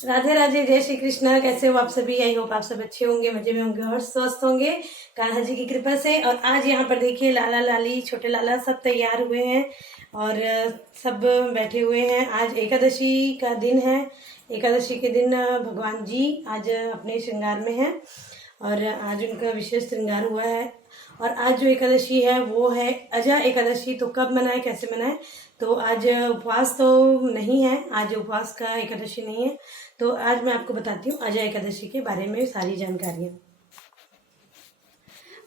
राधे राधे, जय श्री कृष्णा। कैसे हो आप सभी? आई होप आप सब अच्छे होंगे, मजे में होंगे और स्वस्थ होंगे कान्हा जी की कृपा से। और आज यहाँ पर देखिए लाला लाली छोटे लाला सब तैयार हुए हैं और सब बैठे हुए हैं। आज एकादशी का दिन है। एकादशी के दिन भगवान जी आज अपने श्रृंगार में हैं और आज उनका विशेष श्रृंगार हुआ है। और आज जो एकादशी है वो है अजा एकादशी। तो कब मनाए, कैसे मनाए? तो आज उपवास तो नहीं है, आज उपवास का एकादशी नहीं है। तो आज मैं आपको बताती हूँ अजा एकादशी के बारे में सारी जानकारियाँ।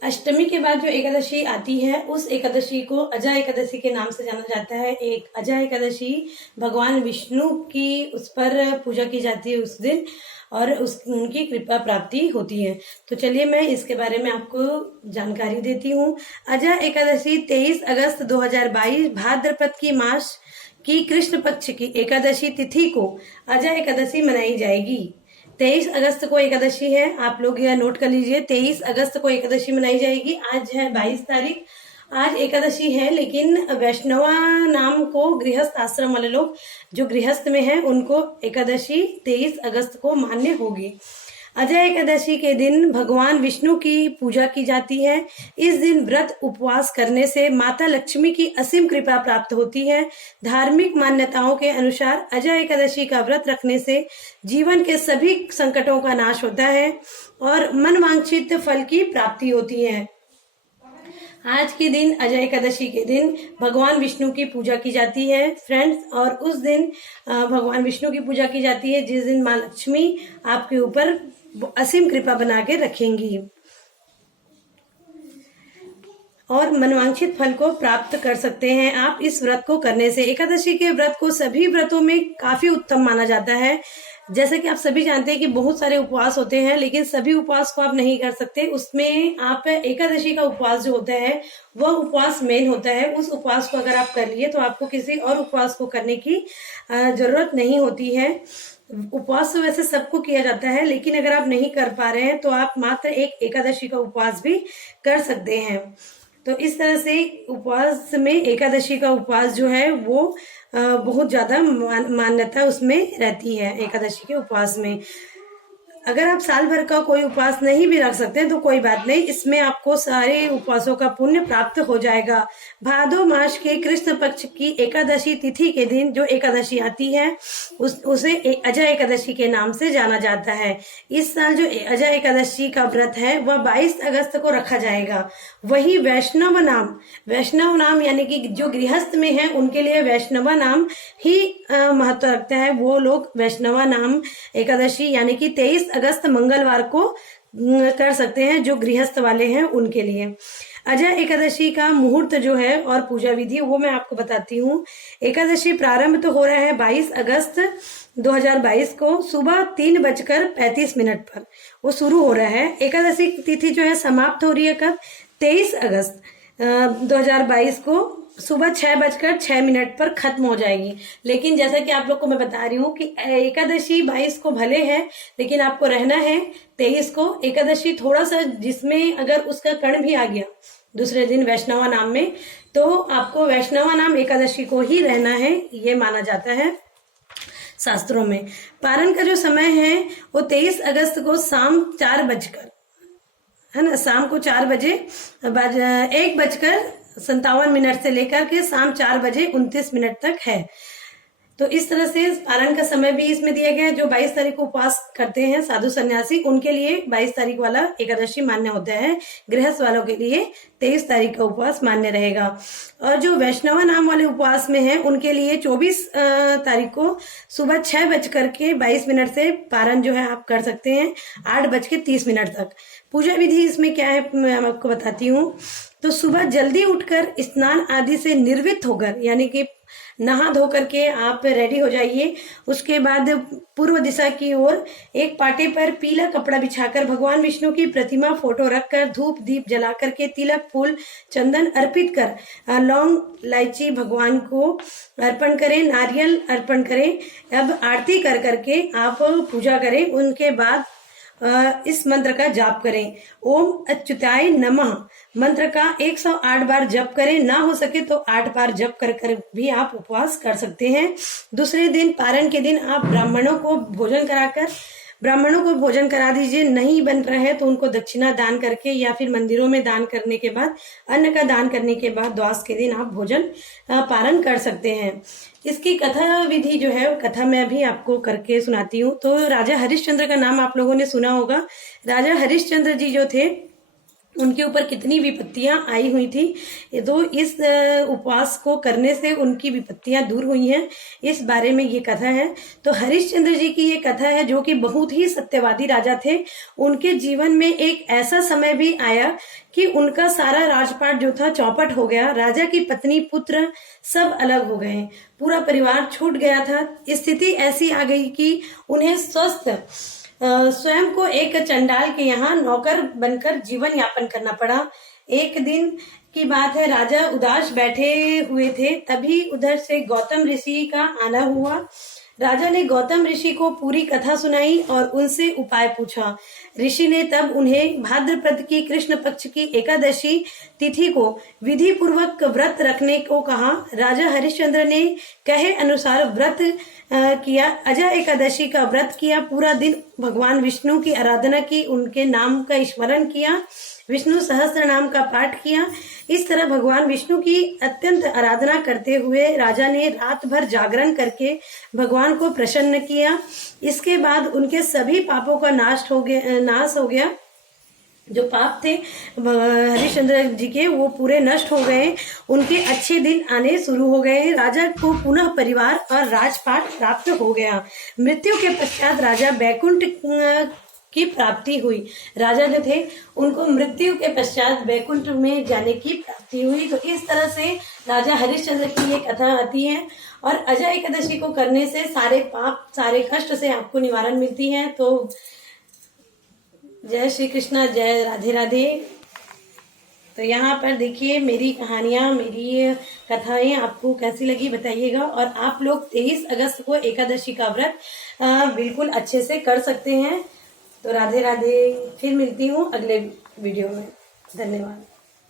अष्टमी के बाद जो एकादशी आती है उस एकादशी को अजा एकादशी के नाम से जाना जाता है। एक अजा एकादशी भगवान विष्णु की उस पर पूजा की जाती है उस दिन और उनकी कृपा प्राप्ति होती है। तो चलिए मैं इसके बारे में आपको जानकारी देती हूँ। अजा एकादशी 23 अगस्त 2022 भाद्रपद की मास की कृष्ण पक्ष की एकादशी तिथि को अजा एकादशी मनाई जाएगी। 23 अगस्त को एकादशी है, आप लोग यह नोट कर लीजिए। 23 अगस्त को एकादशी मनाई जाएगी। आज है 22 तारीख। आज एकादशी है, लेकिन वैष्णवा नाम को गृहस्थ आश्रम वाले लोग जो गृहस्थ में हैं उनको एकादशी 23 अगस्त को मान्य होगी। अजय एकादशी के दिन भगवान विष्णु की पूजा की जाती है। इस दिन व्रत उपवास करने से माता लक्ष्मी की असीम कृपा प्राप्त होती है। धार्मिक मान्यताओं के अनुसार अजय एकादशी का व्रत रखने से जीवन के सभी संकटों का नाश होता है और मनवांछित फल की प्राप्ति होती है। आज के दिन अजय एकादशी के दिन भगवान विष्णु की पूजा की जाती है फ्रेंड्स। और उस दिन भगवान विष्णु की पूजा की जाती है जिस दिन माँ लक्ष्मी आपके ऊपर असीम कृपा बना के रखेंगी और मनवांछित फल को प्राप्त कर सकते हैं आप इस व्रत को करने से। एकादशी के व्रत को सभी व्रतों में काफी उत्तम माना जाता है। जैसे कि आप सभी जानते हैं कि बहुत सारे उपवास होते हैं, लेकिन सभी उपवास को आप नहीं कर सकते। उसमें आप एकादशी का उपवास जो होता है वह उपवास मेन होता है। उस उपवास को अगर आप कर लिए तो आपको किसी और उपवास को करने की जरूरत नहीं होती है। उपवास तो वैसे सबको किया जाता है, लेकिन अगर आप नहीं कर पा रहे हैं तो आप मात्र एक एकादशी का उपवास भी कर सकते हैं। तो इस तरह से उपवास में एकादशी का उपवास जो है वो बहुत ज्यादा मान्यता उसमें रहती है एकादशी के उपवास में। अगर आप साल भर का कोई उपवास नहीं भी रख सकते तो कोई बात नहीं, इसमें आपको सारे उपवासों का पुण्य प्राप्त हो जाएगा। भादो मास के कृष्ण पक्ष की एकादशी तिथि के दिन जो एकादशी आती है उसे अजय एकादशी के नाम से जाना जाता है। इस साल जो अजय एकादशी का व्रत है वह 22 अगस्त को रखा जाएगा। वही वैष्णव नाम यानी कि जो गृहस्थ में है उनके लिए वैष्णवा नाम ही महत्व रखता है। वो लोग वैष्णवा नाम एकादशी यानी कि 23 अगस्त मंगलवार को कर सकते हैं जो गृहस्थ वाले हैं उनके लिए। अजय एकादशी का मुहूर्त जो है और पूजा विधि वो मैं आपको बताती हूँ। एकादशी प्रारंभ तो हो रहा है 22 अगस्त 2022 को सुबह 3:35 पर वो शुरू हो रहा है। एकादशी तिथि जो है समाप्त हो रही है कब? 23 अगस्त 2022 को सुबह 6:06 पर खत्म हो जाएगी। लेकिन जैसा कि आप लोग को मैं बता रही हूँ कि एकादशी 22 को भले है, लेकिन आपको रहना है 23 को। एकादशी थोड़ा सा जिसमें अगर उसका कर्ण भी आ गया दूसरे दिन वैष्णवा नाम में, तो आपको वैष्णवा नाम एकादशी को ही रहना है, ये माना जाता है शास्त्रों में। पारण का जो समय है वो 23 अगस्त को शाम 4 है ना, शाम को 4 बजे 1:57 से लेकर के शाम 4:29 तक है। तो इस तरह से पारण का समय भी इसमें दिया गया है। जो 22 तारीख को उपवास करते हैं साधु सन्यासी उनके लिए 22 तारीख वाला एकादशी मान्य होता है। गृहस्थ वालों के लिए 23 तारीख का उपवास मान्य रहेगा। और जो वैष्णवा नाम वाले उपवास में है उनके लिए 24 तारीख को सुबह 6:22 से पारण जो है आप कर सकते हैं 8:30 तक। पूजा विधि इसमें क्या है मैं आपको बताती हूँ। तो सुबह जल्दी उठकर स्नान आदि से निर्वित होकर यानी कि नहा धो करके आप रेडी हो जाइए। उसके बाद पूर्व दिशा की ओर एक पाटे पर पीला कपड़ा बिछाकर भगवान विष्णु की प्रतिमा फोटो रखकर धूप दीप जला करके तिलक फूल चंदन अर्पित कर लौंग इलायची भगवान को अर्पण करें, नारियल अर्पण करें। अब आरती कर करके आप पूजा करें। उनके बाद इस मंत्र का जाप करें। ओम अच्युताय नमः मंत्र का 108 बार जप करें। ना हो सके तो 8 बार जप कर कर भी आप उपवास कर सकते हैं। दूसरे दिन पारण के दिन आप ब्राह्मणों को भोजन करा दीजिए। नहीं बन रहा है तो उनको दक्षिणा दान करके या फिर मंदिरों में दान करने के बाद, अन्न का दान करने के बाद द्वादश के दिन आप भोजन पारण कर सकते हैं। इसकी कथा विधि जो है, कथा मैं भी आपको करके सुनाती हूँ। तो राजा हरिश्चंद्र का नाम आप लोगों ने सुना होगा। राजा हरिश्चंद्र जी जो थे, उनके ऊपर कितनी विपत्तियां आई हुई थी, तो इस उपवास को करने से उनकी विपत्तियां दूर हुई हैं, इस बारे में ये कथा है। तो हरिश्चंद्र जी की ये कथा है, जो कि बहुत ही सत्यवादी राजा थे। उनके जीवन में एक ऐसा समय भी आया कि उनका सारा राजपाट जो था चौपट हो गया। राजा की पत्नी, पुत्र सब अलग हो गए, पूरा परिवार छूट गया था। स्थिति ऐसी आ गई कि उन्हें स्वयं को एक चंडाल के यहाँ नौकर बनकर जीवन यापन करना पड़ा। एक दिन की बात है, राजा उदास बैठे हुए थे, तभी उधर से गौतम ऋषि का आना हुआ। राजा ने गौतम ऋषि को पूरी कथा सुनाई और उनसे उपाय पूछा। ऋषि ने तब उन्हें भाद्रपद की कृष्ण पक्ष की एकादशी तिथि को विधि पूर्वक व्रत रखने को कहा। राजा हरिश्चंद्र ने कहे अनुसार व्रत किया। अजय एकादशी का व्रत किया। पूरा दिन भगवान विष्णु की आराधना की, उनके नाम का स्मरण किया, विष्णु सहस्त्र नाम का पाठ किया। इस तरह भगवान विष्णु की अत्यंत आराधना करते हुए राजा ने रात भर जागरण करके भगवान को प्रसन्न किया। इसके बाद उनके सभी पापों का नाश हो गया। जो पाप थे हरिश्चंद्र जी के, वो पूरे नष्ट हो गए। उनके अच्छे दिन आने शुरू हो गए। राजा को पुनः परिवार और राजपाट प्राप्त हो गया। मृत्यु के पश्चात राजा बैकुंठ की प्राप्ति हुई। राजा जो थे, उनको मृत्यु के पश्चात बैकुंठ में जाने की प्राप्ति हुई। तो इस तरह से राजा हरिश्चंद्र की ये कथा आती है। और अजय एकादशी को करने से सारे पाप, सारे कष्ट से आपको निवारण मिलती है। तो जय श्री कृष्णा, जय राधे राधे। तो यहाँ पर देखिए मेरी कहानियां, मेरी कथाएं आपको कैसी लगी बताइएगा। और आप लोग 23 अगस्त को एकादशी का व्रत बिल्कुल अच्छे से कर सकते हैं। तो राधे राधे। फिर मिलती हूँ अगले वीडियो में। धन्यवाद।